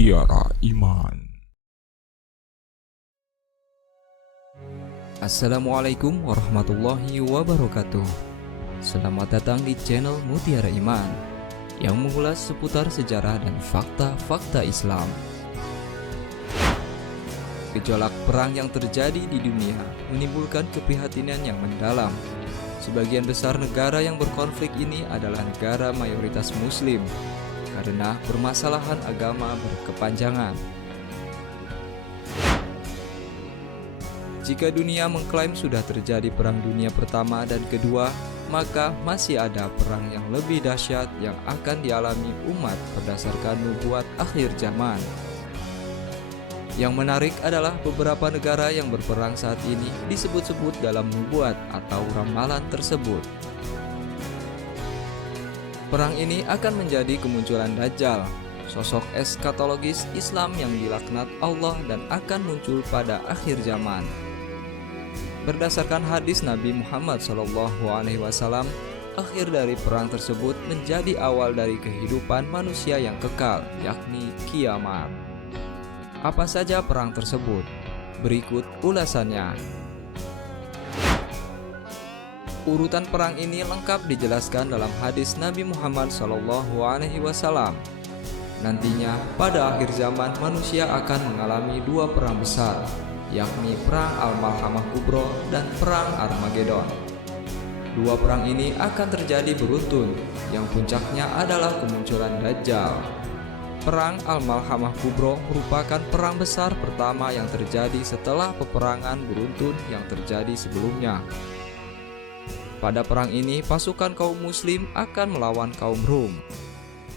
Mutiara Iman. Assalamualaikum warahmatullahi wabarakatuh. Selamat datang di channel Mutiara Iman yang mengulas seputar sejarah dan fakta-fakta Islam. Gejolak perang yang terjadi di dunia menimbulkan keprihatinan yang mendalam. Sebagian besar negara yang berkonflik ini adalah negara mayoritas Muslim karena permasalahan agama berkepanjangan. Jika dunia mengklaim sudah terjadi Perang Dunia Pertama dan Kedua, maka masih ada perang yang lebih dahsyat yang akan dialami umat berdasarkan nubuat akhir zaman. Yang menarik adalah beberapa negara yang berperang saat ini disebut-sebut dalam nubuat atau ramalan tersebut. Perang ini akan menjadi kemunculan Dajjal, sosok eskatologis Islam yang dilaknat Allah dan akan muncul pada akhir zaman. Berdasarkan hadis Nabi Muhammad SAW, akhir dari perang tersebut menjadi awal dari kehidupan manusia yang kekal, yakni kiamat. Apa saja perang tersebut? Berikut ulasannya. Urutan perang ini lengkap dijelaskan dalam hadis Nabi Muhammad SAW. Nantinya pada akhir zaman manusia akan mengalami dua perang besar, yakni perang Al-Malhamah Kubro dan perang Armageddon. Dua perang ini akan terjadi beruntun, yang puncaknya adalah kemunculan Dajjal. Perang Al-Malhamah Kubro merupakan perang besar pertama yang terjadi setelah peperangan beruntun yang terjadi sebelumnya. Pada perang ini, pasukan kaum Muslim akan melawan kaum Rum.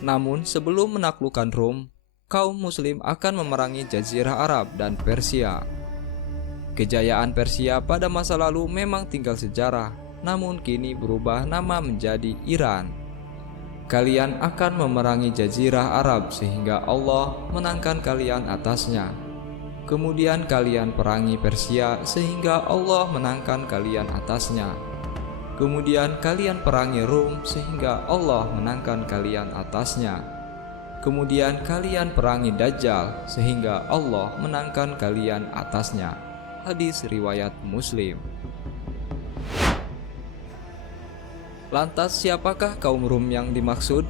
Namun, sebelum menaklukkan Rum, kaum Muslim akan memerangi Jazirah Arab dan Persia. Kejayaan Persia pada masa lalu memang tinggal sejarah, namun kini berubah nama menjadi Iran. Kalian akan memerangi Jazirah Arab sehingga Allah menangkan kalian atasnya. Kemudian kalian perangi Persia sehingga Allah menangkan kalian atasnya. Kemudian kalian perangi Rum sehingga Allah menangkan kalian atasnya. Kemudian kalian perangi Dajjal sehingga Allah menangkan kalian atasnya. Hadis riwayat Muslim. Lantas siapakah kaum Rum yang dimaksud?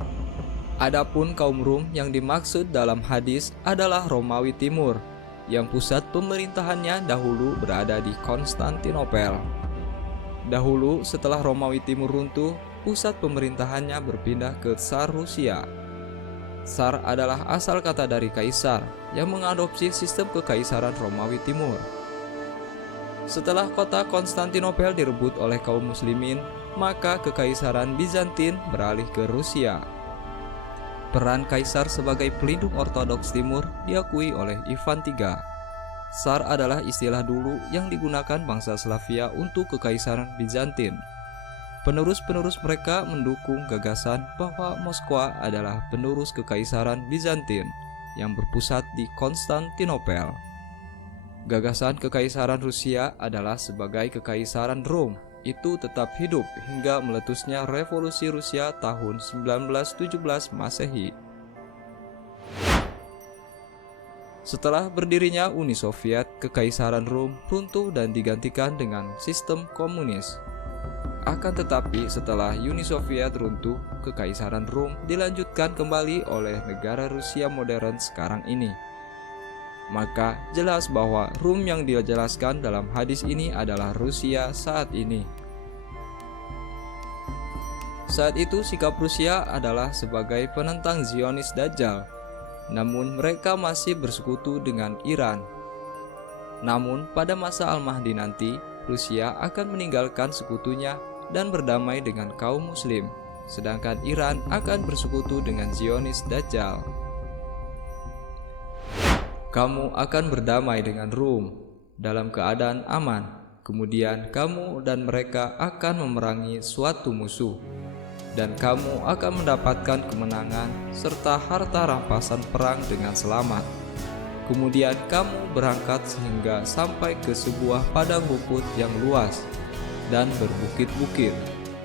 Adapun kaum Rum yang dimaksud dalam hadis adalah Romawi Timur, yang pusat pemerintahannya dahulu berada di Konstantinopel. Dahulu setelah Romawi Timur runtuh, pusat pemerintahannya berpindah ke Tsar Rusia. Tsar adalah asal kata dari kaisar yang mengadopsi sistem kekaisaran Romawi Timur. Setelah kota Konstantinopel direbut oleh kaum muslimin, maka kekaisaran Bizantin beralih ke Rusia. Peran kaisar sebagai pelindung Ortodoks Timur diakui oleh Ivan III. Tsar adalah istilah dulu yang digunakan bangsa Slavia untuk kekaisaran Bizantin. Penerus-penerus mereka mendukung gagasan bahwa Moskwa adalah penerus kekaisaran Bizantin yang berpusat di Konstantinopel. Gagasan kekaisaran Rusia adalah sebagai kekaisaran Rom itu tetap hidup hingga meletusnya revolusi Rusia tahun 1917 Masehi. Setelah berdirinya Uni Soviet, kekaisaran Rom runtuh dan digantikan dengan sistem komunis. Akan tetapi setelah Uni Soviet runtuh, kekaisaran Rom dilanjutkan kembali oleh negara Rusia modern sekarang ini. Maka jelas bahwa Rom yang dijelaskan dalam hadis ini adalah Rusia saat ini. Saat itu sikap Rusia adalah sebagai penentang Zionis Dajjal. Namun mereka masih bersekutu dengan Iran. Namun pada masa Al-Mahdi nanti, Rusia akan meninggalkan sekutunya dan berdamai dengan kaum Muslim, sedangkan Iran akan bersekutu dengan Zionis Dajjal. Kamu akan berdamai dengan Rum dalam keadaan aman. Kemudian kamu dan mereka akan memerangi suatu musuh, dan kamu akan mendapatkan kemenangan serta harta rampasan perang dengan selamat. Kemudian kamu berangkat sehingga sampai ke sebuah padang rumput yang luas dan berbukit-bukit.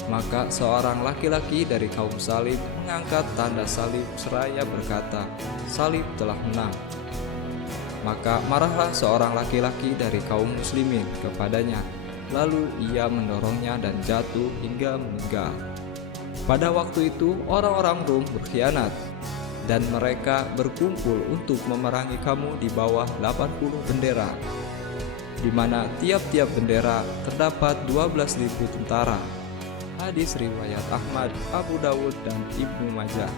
Maka seorang laki-laki dari kaum salib mengangkat tanda salib seraya berkata, "Salib telah menang." Maka marahlah seorang laki-laki dari kaum muslimin kepadanya, lalu ia mendorongnya dan jatuh hingga meninggal. Pada waktu itu orang-orang Rum berkhianat, dan mereka berkumpul untuk memerangi kamu di bawah 80 bendera, di mana tiap-tiap bendera terdapat 12.000 tentara. Hadis riwayat Ahmad, Abu Dawud, dan Ibnu Majah.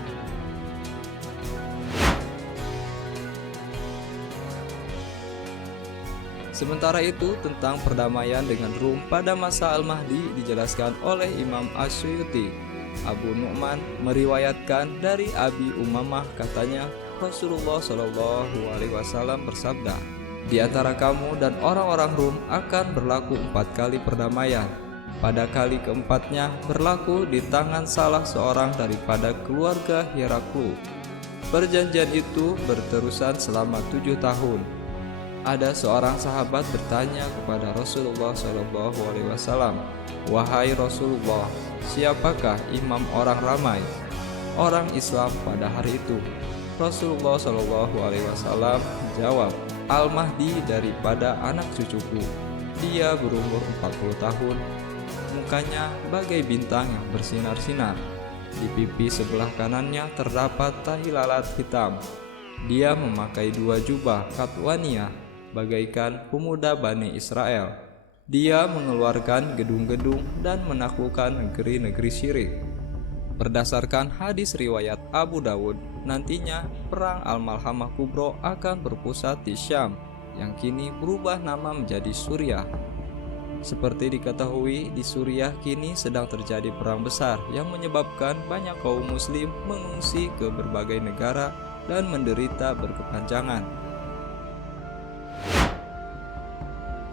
Sementara itu, tentang perdamaian dengan Rum pada masa Al-Mahdi dijelaskan oleh Imam Asyuyuti. Abu Nu'man meriwayatkan dari Abi Umamah, katanya Rasulullah SAW bersabda, "Di antara kamu dan orang-orang Rum akan berlaku 4 kali perdamaian. Pada kali keempatnya berlaku di tangan salah seorang daripada keluarga Heraklu. Perjanjian itu berterusan selama 7 tahun. Ada seorang sahabat bertanya kepada Rasulullah SAW, "Wahai Rasulullah, siapakah imam orang ramai, orang Islam pada hari itu?" Rasulullah SAW menjawab, "Al-Mahdi daripada anak cucuku. Dia berumur 40 tahun, mukanya bagai bintang yang bersinar-sinar. Di pipi sebelah kanannya terdapat tahi lalat hitam. Dia memakai 2 jubah katwaniyah bagaikan pemuda Bani Israel. Dia mengeluarkan gedung-gedung dan menaklukkan negeri-negeri syirik." Berdasarkan hadis riwayat Abu Dawud, nantinya perang Al-Malhamah Kubro akan berpusat di Syam, yang kini berubah nama menjadi Suriah. Seperti diketahui, di Suriah kini sedang terjadi perang besar yang menyebabkan banyak kaum muslim mengungsi ke berbagai negara dan menderita berkepanjangan.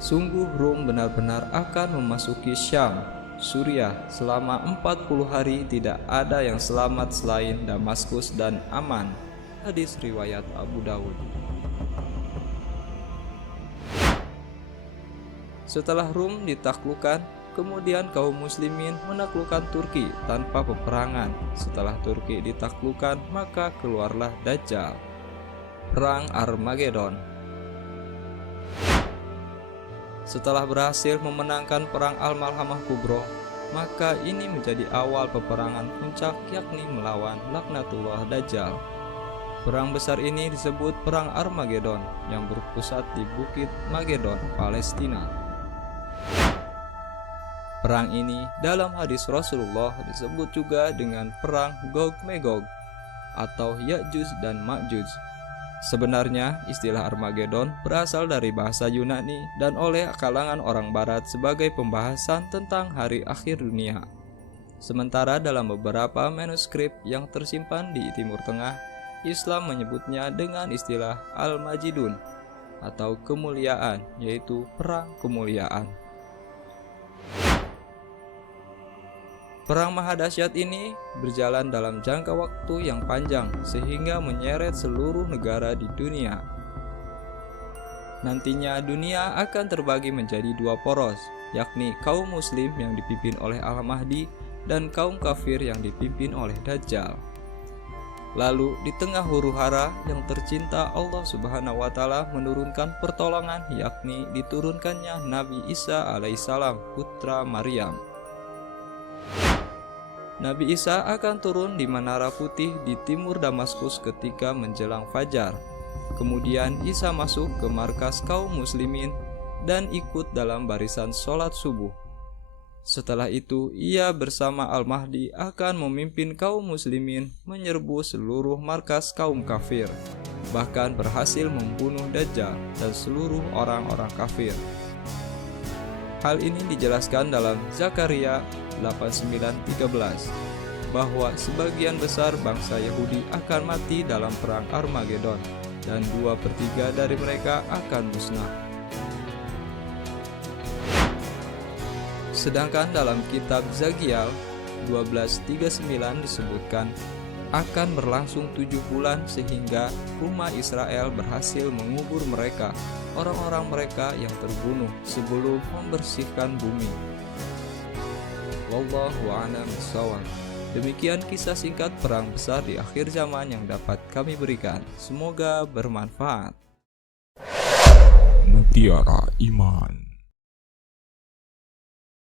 Sungguh Rum benar-benar akan memasuki Syam, Suriah, selama 40 hari tidak ada yang selamat selain Damaskus dan Aman. Hadis riwayat Abu Dawud. Setelah Rum ditaklukkan, kemudian kaum muslimin menaklukkan Turki tanpa peperangan. Setelah Turki ditaklukkan, maka keluarlah Dajjal. Perang Armageddon. Setelah berhasil memenangkan perang Al-Malhamah Kubro, maka ini menjadi awal peperangan puncak, yakni melawan Laknatullah Dajjal. Perang besar ini disebut Perang Armageddon yang berpusat di Bukit Magedon, Palestina. Perang ini dalam hadis Rasulullah disebut juga dengan Perang Gog-Magog atau Ya'juj dan Ma'juj. Sebenarnya istilah Armageddon berasal dari bahasa Yunani dan oleh kalangan orang barat sebagai pembahasan tentang hari akhir dunia. Sementara dalam beberapa manuskrip yang tersimpan di Timur Tengah, Islam menyebutnya dengan istilah Al-Majidun atau kemuliaan, yaitu perang kemuliaan. Perang mahadasyat ini berjalan dalam jangka waktu yang panjang sehingga menyeret seluruh negara di dunia. Nantinya dunia akan terbagi menjadi 2 poros, yakni kaum muslim yang dipimpin oleh Al-Mahdi dan kaum kafir yang dipimpin oleh Dajjal. Lalu di tengah huru-hara yang tercinta, Allah Subhanahu wa Ta'ala menurunkan pertolongan, yakni diturunkannya Nabi Isa alaihissalam, putra Maryam. Nabi Isa akan turun di Menara Putih di timur Damaskus ketika menjelang fajar. Kemudian Isa masuk ke markas kaum muslimin dan ikut dalam barisan sholat subuh. Setelah itu, ia bersama Al-Mahdi akan memimpin kaum muslimin menyerbu seluruh markas kaum kafir, bahkan berhasil membunuh Dajjal dan seluruh orang-orang kafir. Hal ini dijelaskan dalam Zakaria 89:13 bahwa sebagian besar bangsa Yahudi akan mati dalam perang Armageddon dan 2/3 dari mereka akan musnah. Sedangkan dalam kitab Zagial 12:39 disebutkan akan berlangsung 7 bulan sehingga umat Israel berhasil mengubur mereka, orang-orang mereka yang terbunuh sebelum membersihkan bumi. Wallahu a'lam bishawab. Demikian kisah singkat perang besar di akhir zaman yang dapat kami berikan. Semoga bermanfaat. Mutiara Iman.